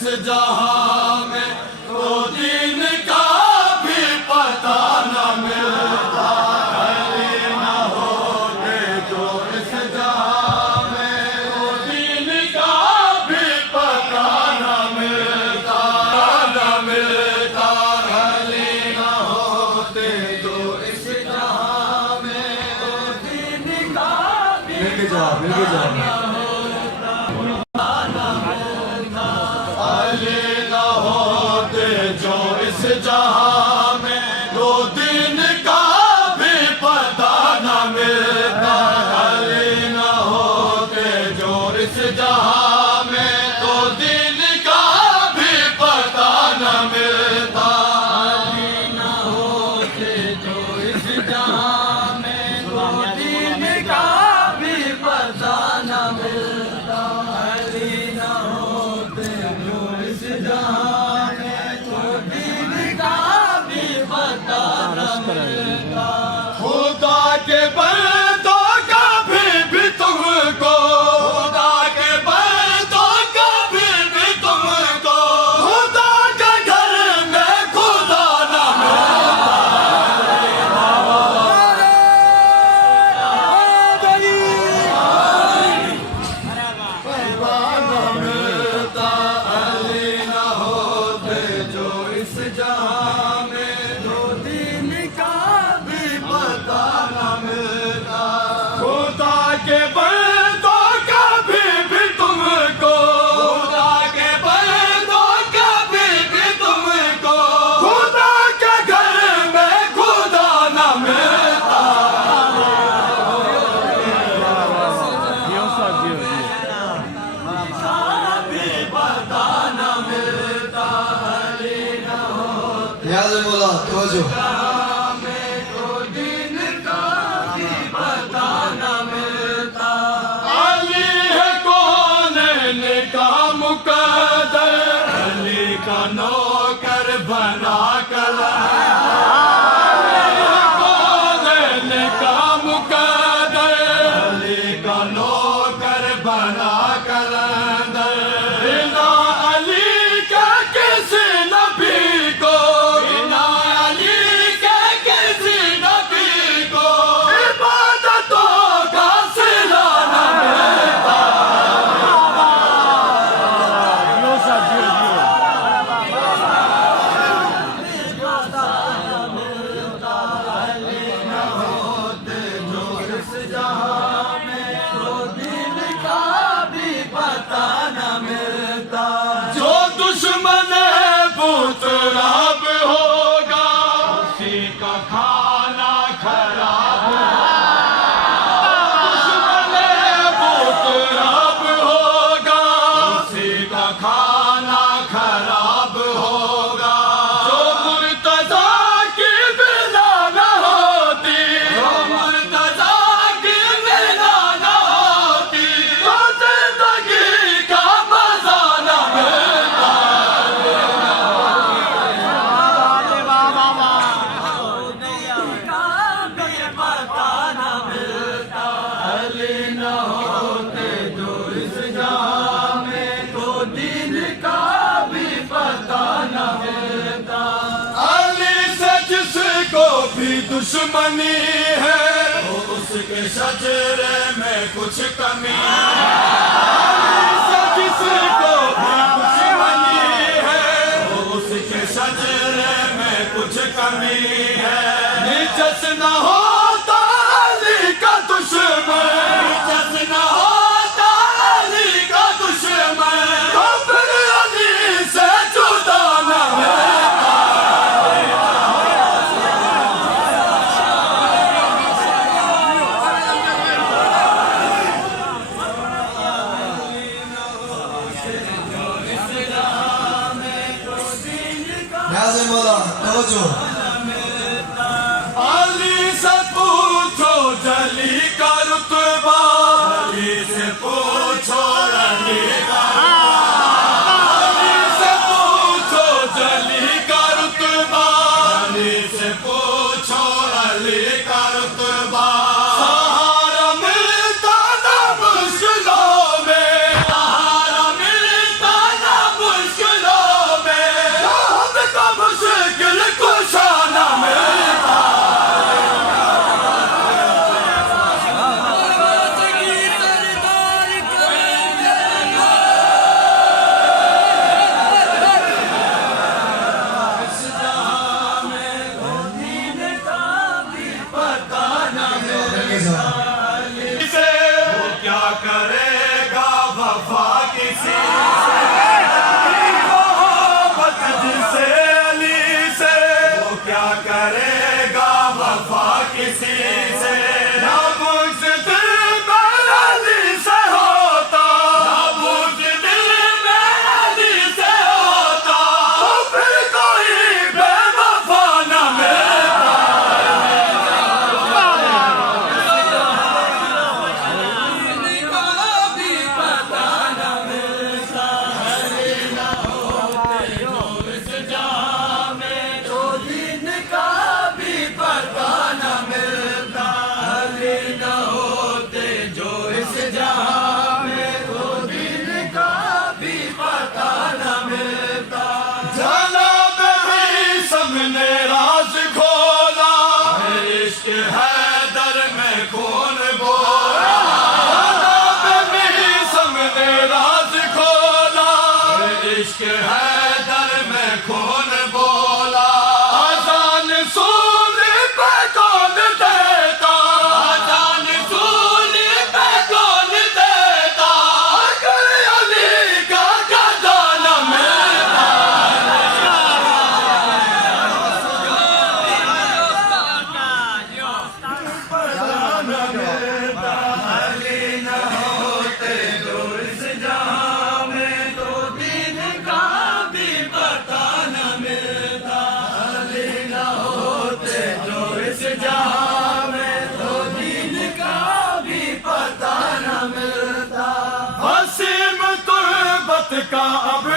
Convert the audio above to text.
اس جہاں میں تو دین کا بھی پتہ نہ ملتا، علی نہ ہوتے جو اس جہاں میں تو دین کا بھی پتہ نہ ملتا، علی نہ ہوتے جو اس جہاں میں تو دین کا بھی مل کے جواب علی نہ ہوتے جو اس جہاں میں تو دین کا بھی پتہ نہ ملتا، علی نہ ہوتے جو اس جہاں میں تو دین کا بھی پتہ نہ ملتا، علی نہ ہوتے جو اس جہاں میں تو دین کا بھی پتہ نہ ملتا، علی نہ ہوتے جو اس جہاں میں تو دین کا بھی پتہ نہ ملتا، خدا کے بندوں کبھی بھی تم کو، خدا کے بندوں کبھی بھی تم کو، خدا کے گھر میں خدا نہ ملتا، علی نہ ہوتے جو اس جہاں میں تو دین کا بھی پتہ نہ ملتا، خدا کے بندوں کبھی بھی تم کو، خدا کے بندوں کبھی بھی تم کو، خدا کے گھر میں خدا نہ ملتا، بھی پتہ نہ ملتا، علی نہ ہوتے نیاز مولا توجہ تو دین کا بھی پتہ نہ ملتا، علی ہے کونین کا مقدر، علی کا نوکر بنا کر، علی ہے کونین کا مقدر، علی کا نوکر بنا کر، بنا علی کے کسی نبی کو، بنا علی کے کسی نبی کو عبادتوں کا صلہ نہ ملتا، علی نہ ہوتے جو اس جہاں میں تو دین کا بھی پتہ نہ ملتا، جو دشمن بت رب ہوگا اسی کا کھانا خراب ہوگا، دشمن بت رب ہوگا اسی کا کھانا خراب ہوگا، جو مرتضیٰ کی بنا نہ ہوتی، جو مرتضیٰ کی بنا نہ ہوتی تو زندگی کا مزہ نہ ملتا، علی نہ ہوتے جو اس جہاں میں تو دین کا بھی پتہ نہ ملتا، علی سے جس کو بھی دشمنی ہے وہ اس کے شجرے میں کچھ کمی ہے، علی سے جس کو بھی دشمنی ہے وہ اس کے شجرے میں کچھ کمی ہے، نیچس نہ ہوتا علی کا دشمن، نیچس نہ ہوتا علی کا دشمن تو پھر علی سے جدا نہ ملتا، نیاز مولا توجہ علی سے پوچھو جلی کا رتبہ، علی سے پوچھو علی کا رتبہ، علی سے پوچھو جلی کا رتبہ، علی سے پوچھو علی کا رتبہ، سہارا ملتا نہ مشکلوں میں، سہارا ملتا نہ مشکلوں عشق حیدر میں خون بولا اذان سونے پہ کون دیتا اذان سونے پہ کون دیتا اگر علی کا گدا نہ ملتا علی نہ ہوتے جو اس جہاں میں تو دین کا بھی پتہ نہ ملتا علی نہ ہوتے جو اس جہاں میں تو دین کا بھی پتہ نہ ملتا وسیم تربت کا اب